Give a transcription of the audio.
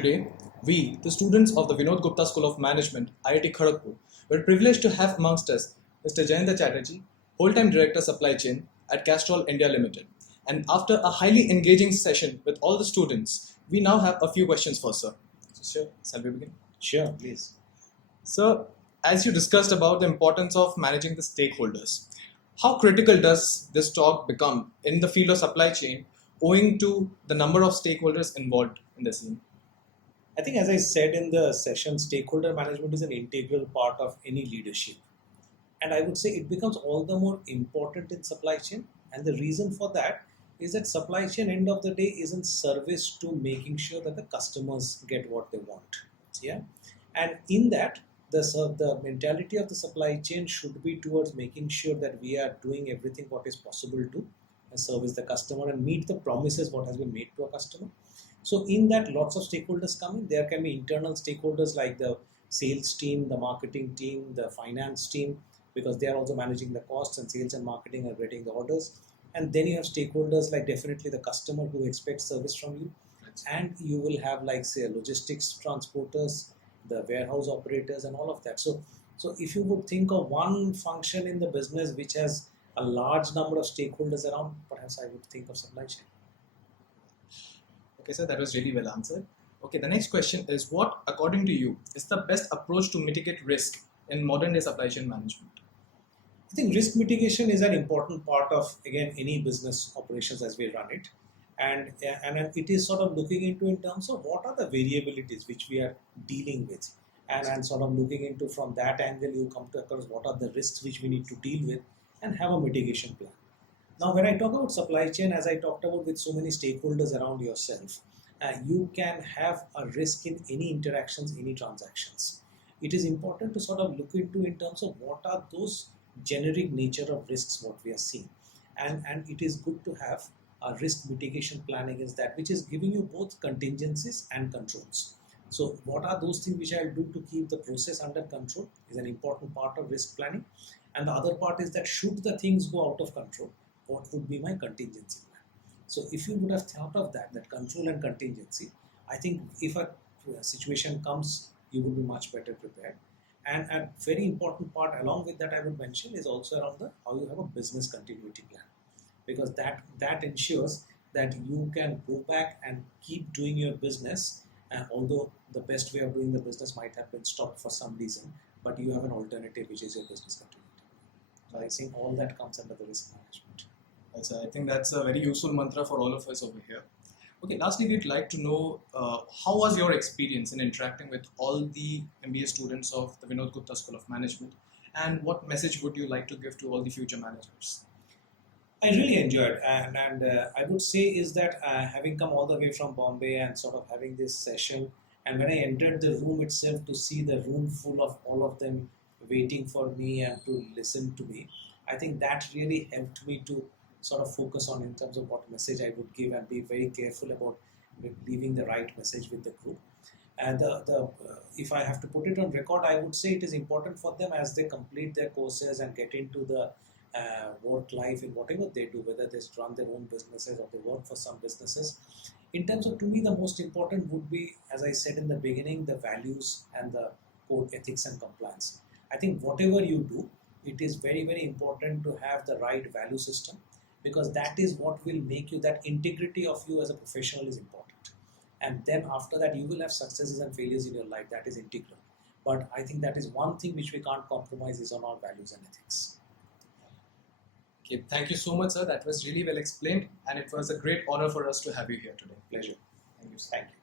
Today, we, the students of the Vinod Gupta School of Management, IIT Kharagpur, were privileged to have amongst us Mr. Jayanta Chatterjee, whole-time Director Supply Chain at Castrol India Limited. And after a highly engaging session with all the students, we now have a few questions for Sir. So, Sir, shall we begin? Sure, please. Sir, as you discussed about the importance of managing the stakeholders, how critical does this talk become in the field of supply chain owing to the number of stakeholders involved in the scene? I think, as I said in the session, stakeholder management is an integral part of any leadership. And I would say it becomes all the more important in supply chain. And the reason for that is that supply chain, end of the day, is in service to making sure that the customers get what they want. Yeah. And in that, the mentality of the supply chain should be towards making sure that we are doing everything what is possible to service the customer and meet the promises what has been made to a customer. So in that, lots of stakeholders come in. There can be internal stakeholders like the sales team, the marketing team, the finance team, because they are also managing the costs, and sales and marketing are getting the orders. And then you have stakeholders like definitely the customer who expects service from you. And you will have like, say, logistics transporters, the warehouse operators, and all of that. So if you would think of one function in the business which has a large number of stakeholders around, perhaps I would think of supply chain. Okay, sir, that was really well answered. Okay, the next question is, what, according to you, is the best approach to mitigate risk in modern day supply chain management? I think risk mitigation is an important part of, again, any business operations as we run it. And it is sort of looking into in terms of what are the variabilities which we are dealing with. And sort of looking into from that angle, you come to across what are the risks which we need to deal with and have a mitigation plan. Now, when I talk about supply chain, as I talked about with so many stakeholders around yourself, you can have a risk in any interactions, any transactions. It is important to sort of look into in terms of what are those generic nature of risks what we are seeing. And it is good to have a risk mitigation plan against that, which is giving you both contingencies and controls. So what are those things which I'll do to keep the process under control is an important part of risk planning. And the other part is that should the things go out of control, what would be my contingency plan? So if you would have thought of that control and contingency, I think if a situation comes, you will be much better prepared. And a very important part along with that I would mention is also around how you have a business continuity plan. Because that ensures that you can go back and keep doing your business, although the best way of doing the business might have been stopped for some reason, but you have an alternative which is your business continuity. So I think all that comes under the risk management. I think that's a very useful mantra for all of us over here. Okay, lastly, we'd like to know how was your experience in interacting with all the MBA students of the Vinod Gupta School of Management, and what message would you like to give to all the future managers? I really enjoyed, and I would say is that having come all the way from Bombay and sort of having this session, and when I entered the room itself to see the room full of all of them waiting for me and to listen to me, I think that really helped me to sort of focus on in terms of what message I would give and be very careful about leaving the right message with the group. And if I have to put it on record, I would say it is important for them as they complete their courses and get into the work life in whatever they do, whether they run their own businesses or they work for some businesses. In terms of, to me, the most important would be, as I said in the beginning, the values and the code ethics and compliance. I think whatever you do, it is very, very important to have the right value system, because that is what will make you, that integrity of you as a professional is important. And then after that, you will have successes and failures in your life. That is integral. But I think that is one thing which we can't compromise is on our values and ethics. Okay, thank you so much, sir. That was really well explained, and it was a great honor for us to have you here today. Pleasure. Thank you, sir. Thank you.